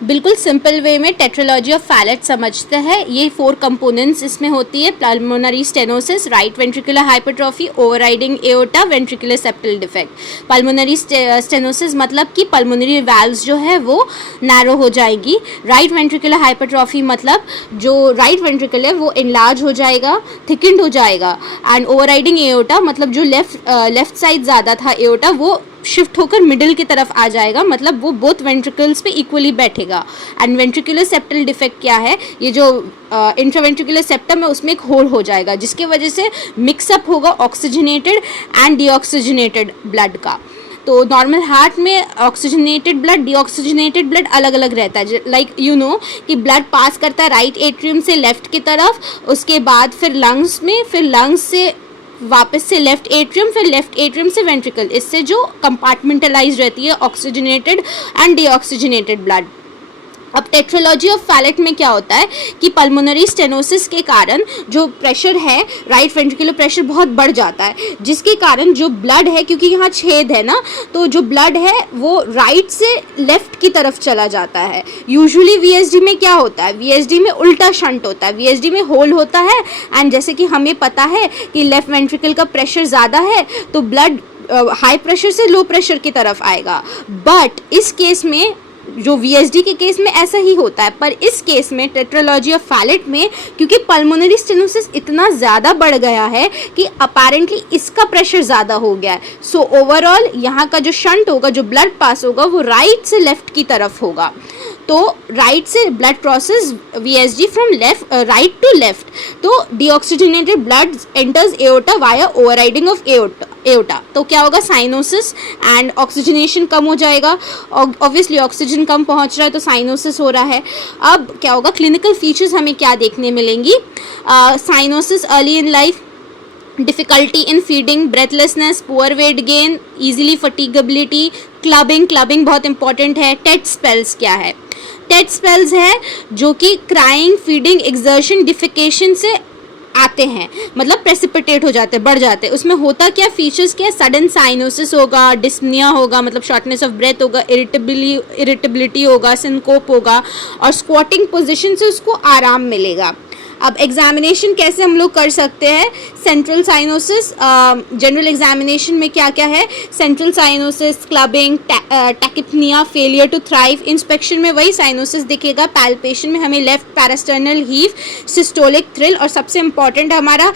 बिल्कुल simple way में tetralogy of Fallot समझते हैं। ये 4 कंपोनेंट्स इसमें होती है, pulmonary stenosis, right ventricular hypertrophy, overriding aorta, ventricular septal defect. Pulmonary stenosis मतलब कि पल्मोनरी वाल्व्स जो है वो नैरो हो जाएगी। राइट वेंट्रिकुलर हाइपरट्रॉफी मतलब जो राइट वेंट्रिकल है वो इनलार्ज हो जाएगा, थिकेंड हो जाएगा। एंड ओवरराइडिंग एओर्टा मतलब जो लेफ्ट साइड ज़्यादा था एओर्टा वो शिफ्ट होकर मिडिल की तरफ आ जाएगा, मतलब वो बोथ वेंट्रिकल्स पे इक्वली बैठेगा। एंड वेंट्रिकुलर सेप्टल डिफेक्ट क्या है, ये जो इंट्रावेंट्रिकुलर सेप्टम है उसमें एक होल हो जाएगा जिसकी वजह से मिक्सअप होगा ऑक्सीजनेटेड एंड डीऑक्सीजनेटेड ब्लड का। तो नॉर्मल हार्ट में ऑक्सीजनेटेड ब्लड डीऑक्सीजनेटेड ब्लड अलग अलग रहता है। लाइक यू नो कि ब्लड पास करता है राइट एट्रियम से लेफ्ट की तरफ, उसके बाद फिर लंग्स में, फिर लंग्स से वापस से लेफ्ट एट्रियम, फिर लेफ्ट एट्रियम से वेंट्रिकल, इससे जो कंपार्टमेंटलाइज रहती है ऑक्सीजनेटेड एंड डीऑक्सीजनेटेड ब्लड। अब टेट्रोलॉजी ऑफ फैलेट में क्या होता है कि पल्मोनरी स्टेनोसिस के कारण जो प्रेशर है, राइट वेंट्रिकुलर प्रेशर बहुत बढ़ जाता है, जिसके कारण जो ब्लड है, क्योंकि यहाँ छेद है ना, तो जो ब्लड है वो राइट से लेफ्ट की तरफ चला जाता है। यूजुअली वीएसडी में क्या होता है, वीएसडी में उल्टा शंट होता है, वीएसडी में होल होता है। एंड जैसे कि हमें पता है कि लेफ्ट वेंट्रिकल का प्रेशर ज़्यादा है तो ब्लड हाई प्रेशर से लो प्रेशर की तरफ आएगा। बट इस केस में, जो वीएसडी के केस में ऐसा ही होता है, पर इस केस में टेट्रोलॉजी ऑफ फैलेट में क्योंकि पल्मोनरी स्टेनोसिस इतना ज़्यादा बढ़ गया है कि अपेरेंटली इसका प्रेशर ज़्यादा हो गया है, सो ओवरऑल यहाँ का जो शंट होगा, जो ब्लड पास होगा वो राइट से लेफ्ट की तरफ होगा। तो राइट से blood crosses VSD from right to left, तो deoxygenated blood enters aorta via overriding of aorta. तो क्या होगा, साइनोसिस एंड ऑक्सीजनेशन कम हो जाएगा। ऑब्वियसली ऑक्सीजन कम पहुंच रहा है तो साइनोसिस हो रहा है। अब क्या होगा, क्लिनिकल फीचर्स हमें क्या देखने मिलेंगी, cyanosis early in life, difficulty in feeding, breathlessness, poor weight gain, easily fatigability, clubbing बहुत इंपॉर्टेंट है। टेट स्पेल्स क्या है, टेट स्पेल्स है जो कि क्राइंग, फीडिंग, एक्सर्शन, डिफिकेशन से आते हैं, मतलब प्रेसिपिटेट हो जाते हैं, बढ़ जाते हैं। उसमें होता क्या, फीचर्स क्या, सडन साइनोसिस होगा, डिस्पनिया होगा मतलब शॉर्टनेस ऑफ ब्रेथ होगा, इरिटेबिलिटी होगा, सिनकोप होगा, और स्क्वाटिंग पोजीशन से उसको आराम मिलेगा। अब एग्जामिनेशन कैसे हम लोग कर सकते हैं, सेंट्रल साइनोसिस, जनरल एग्जामिनेशन में क्या क्या है, central cyanosis, clubbing, tachypnoea, failure to thrive. Inspection में वही साइनोसिस दिखेगा, पैल्पेशन में हमें left parasternal heave, systolic thrill, और सबसे इंपॉर्टेंट हमारा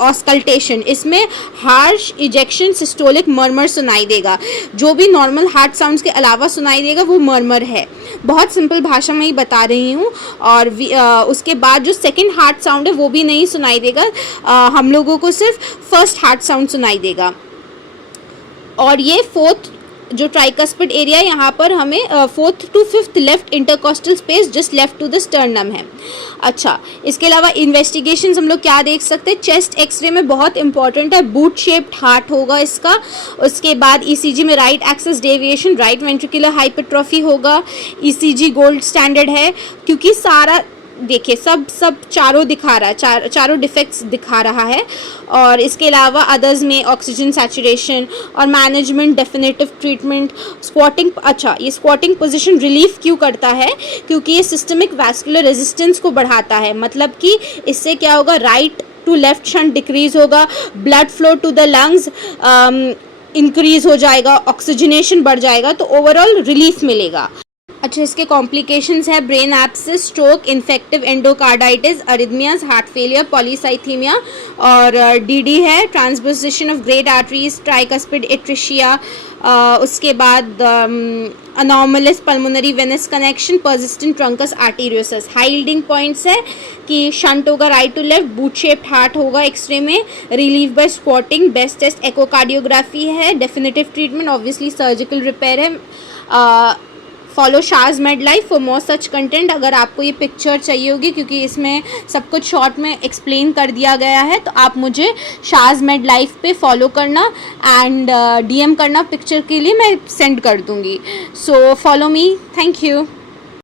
ऑस्कल्टेशन, इसमें हार्श इजेक्शन, सिस्टोलिक मर्मर सुनाई देगा। जो भी नॉर्मल हार्ट साउंड्स के अलावा सुनाई देगा वो मर्मर है। बहुत सिंपल भाषा में ही बता रही हूँ। और उसके बाद जो सेकंड हार्ट साउंड है वो भी नहीं सुनाई देगा, हम लोगों को सिर्फ फर्स्ट हार्ट साउंड सुनाई देगा। और ये फोर्थ जो ट्राइकस्पिड एरिया, यहाँ पर हमें 4th to 5th left intercostal space just left to the sternum है। अच्छा, इसके अलावा इन्वेस्टिगेशंस हम लोग क्या देख सकते हैं, चेस्ट एक्सरे में बहुत इंपॉर्टेंट है, बूट शेप्ड हार्ट होगा इसका। उसके बाद ईसीजी में right axis deviation, right ventricular hypertrophy होगा। ईसीजी गोल्ड स्टैंडर्ड है क्योंकि सारा देखिए सब चारों दिखा रहा है, चारों डिफेक्ट्स दिखा रहा है। और इसके अलावा अदर्स में ऑक्सीजन सैचुरेशन और मैनेजमेंट, डेफिनेटिव ट्रीटमेंट, स्क्वाटिंग। अच्छा, ये स्क्वाटिंग पोजीशन रिलीफ क्यों करता है, क्योंकि ये सिस्टमिक वैस्कुलर रेजिस्टेंस को बढ़ाता है, मतलब कि इससे क्या होगा, right to left shunt decrease होगा, blood flow to the lungs increase हो जाएगा, ऑक्सीजनेशन बढ़ जाएगा, तो ओवरऑल रिलीफ मिलेगा। अच्छा, इसके कॉम्प्लिकेशंस है brain abscess, stroke, infective endocarditis, arrhythmias, heart failure, polycythemia, और डीडी है transposition of great arteries, tricuspid atresia. उसके बाद anomalous pulmonary venous connection, persistent truncus arteriosus. Highlighting points है कि शंट होगा right to left, boot shaped heart होगा x-ray में, relieved by squatting, best test echocardiography है, definitive treatment obviously surgical repair है। Follow Shaz med life for more such content. अगर आपको ये पिक्चर चाहिए होगी क्योंकि इसमें सब कुछ शॉर्ट में एक्सप्लेन कर दिया गया है, तो आप मुझे शाज मेड लाइफ पे फॉलो करना एंड डीएम करना पिक्चर के लिए, मैं सेंड कर दूँगी। So follow me, thank you.